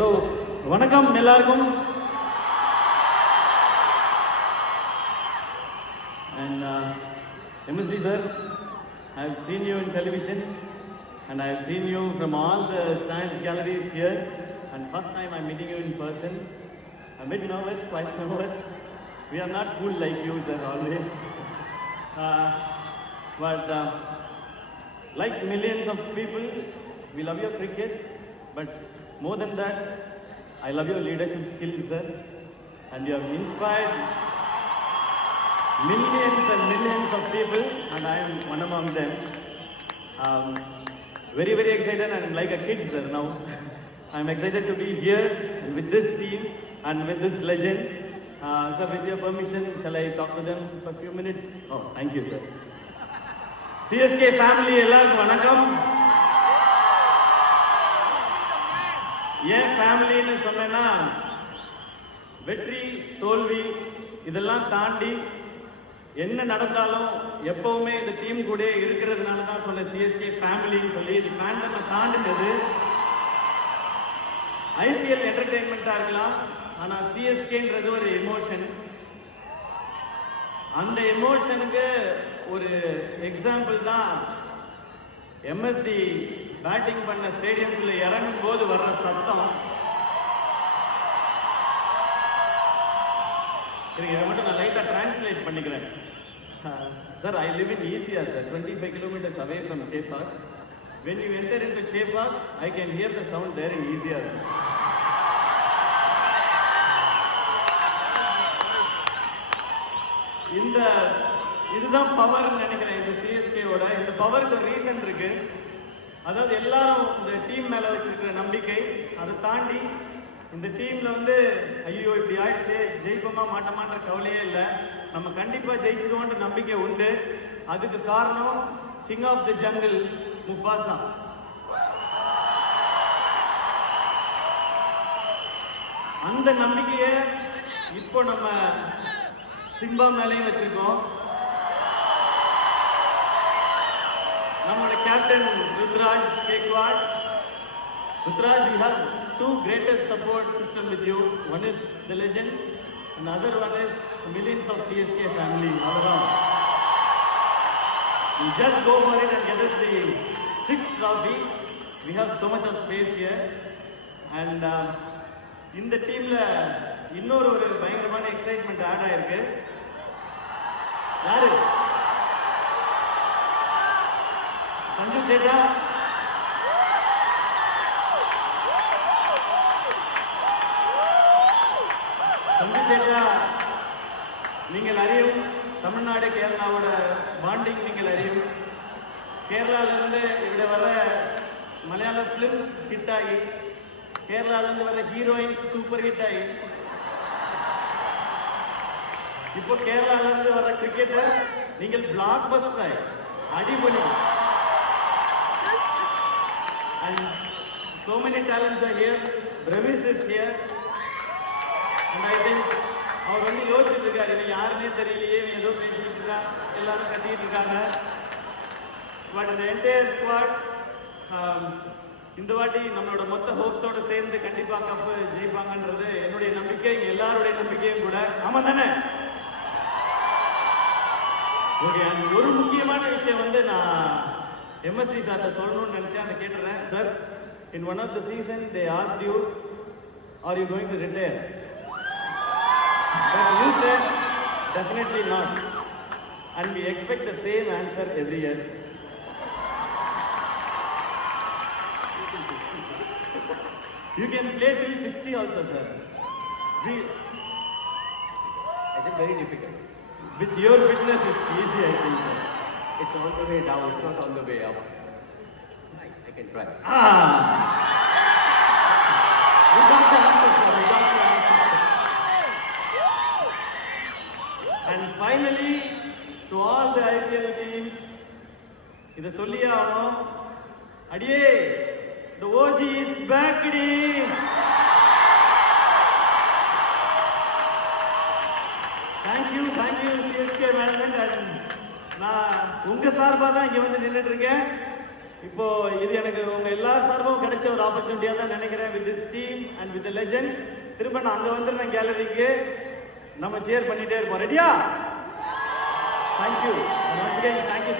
ஹலோ வணக்கம் எல்லாருக்கும். And MSD sir, I have seen you in television and I have seen you from all the stands galleries here, and first time I'm meeting you in person. I'm a bit nervous, quite nervous. We are not cool like you sir always. But like millions of people, we love your cricket, but more than that, I love your leadership skills, sir. And you have inspired millions and millions of people, and I am one among them. Very, very excited, and I'm like a kid, sir, now. I'm excited to be here with this team and with this legend. Sir, with your permission, shall I talk to them for a few minutes? Oh, thank you, sir. CSK family, எல்லாருக்கும் வணக்கம். ஏன் ஃபேமிலின்னு சொன்னேன்னா, வெற்றி தோல்வி இதெல்லாம் தாண்டி என்ன நடந்தாலும் எப்பவுமே இந்த டீம் கூட இருக்கிறதுனால தான் சொன்ன சிஎஸ்கே ஃபேமிலின்னு சொல்லி. இது ஃபேண்டமை தாண்டினது. ஐபிஎல் என்டர்டெயின்மெண்ட்டாக இருக்கலாம், ஆனால் சிஎஸ்கேன்றது ஒரு எமோஷன். அந்த எமோஷனுக்கு ஒரு எக்ஸாம்பிள் தான் எம்எஸ்டி பேட்டிங் பண்ண ஸ்டேடியம்குள்ள இறங்கும் போது வர்ற சத்தம். இதை மட்டும் நான் லைட்டாக டிரான்ஸ்லேட் பண்ணிக்கிறேன். Sir, I live in ECR sir, 25 kilometers away from Chepak. When you enter into Chepak, I can hear the sound there in ECR. இதுதான் பவர் நினைக்கிறேன் இந்த சிஎஸ்கேவோட. இந்த பவருக்கு ஒரு ரீசன் இருக்கு. அதாவது எல்லாரும் இந்த டீம் மேல வச்சிருக்கிற நம்பிக்கை. அதை தாண்டி இந்த டீம்ல ஐயோ இப்படி ஆயிடுச்சு, ஜெயிப்போமா மாட்டோமான்ற கவலையே இல்லை. நம்ம கண்டிப்பா ஜெயிச்சிடுவோன்ற நம்பிக்கை உண்டு. அதுக்கு காரணம் king of the jungle Mufasa. அந்த நம்பிக்கையை இப்போ நம்ம சிம்பா மேலேயும் வச்சிருக்கோம். நம்மளோட captain Ruturaj Gaikwad. Ruturaj, we have two greatest support system with you. One is the legend, and the other one is millions of CSK family. You just go for it and get us the 6th trophy. We have so much of space here, and இந்த டீம்ல இன்னொரு பயங்கரமான excitement add ஆயிருக்கு. யாரு? சஞ்சு சேட்டா. சஞ்சு சேட்டா, நீங்கள் அறியும் தமிழ்நாடு கேரளாவோட பாண்டிங் நீங்கள் அறியும். கேரளாவிலிருந்து இப்படி வர மலையாள பிலிம்ஸ் ஹிட் ஆகி, கேரளாவிலிருந்து வர ஹீரோயின்ஸ் சூப்பர் ஹிட் ஆகி, இப்போ கேரளாவிலிருந்து வர கிரிக்கெட்டர் நீங்கள் பிளாக் பஸ்டர் ஆகி அடிபொலி. And so many talents are here. Bravis is here, and I think அவர் யோசிச்சுட்டு இருக்காரு, இவன் யாருன்னே தெரியலையே, இவன் ஏதோ பேசிட்டு இருக்கா, எல்லாரும் கட்டிட்டு இருக்காங்க. பட் இந்த என்டையர் ஸ்குவாட் இந்த வாட்டி நம்மளோட மொத்த ஹோப்ஸோட சேர்ந்து கண்டிப்பா கப்பு ஜெயிப்பாங்கன்றது என்னுடைய நம்பிக்கை, எல்லாருடைய நம்பிக்கையும் கூட. ஆமா தானே? ஓகே. ஒரு முக்கியமான விஷயம் நான் எம்எஸ்டி சார்ட்ட சொல்லணும்னு நினைச்சேன், அதை கேட்டுறேன். Sir, in one of the season they asked you, are you going to retire? But you said definitely not, and we expect the same answer every year. You can play till 60 also, sir. Is it very difficult? With your fitness, it's easy, I think, sir. It's on the way down, it's not on the way up. I can try. You got the answer, sir. You got the answer. And finally, to all the IPL teams, இதை சொல்லியே ஆகணும். அடியே, the OG is back, டி. Thank you, CSK management. நான் உங்க சார்பா தான் இங்க நின்றுட்டு இருக்கேன். இப்போ இது எனக்கு உங்க எல்லார் சார்பும் கிடைச்ச ஒரு ஆப்பர்ச்சுனிட்டியா தான் நினைக்கிறேன். With this team and with legend திரும்ப நான் அங்க வந்துடுறேன் கேலரிக்கு. நம்ம சேர் பண்ணிட்டே இருப்போம். ரெடியா? தேங்க்யூ. Once again thank you.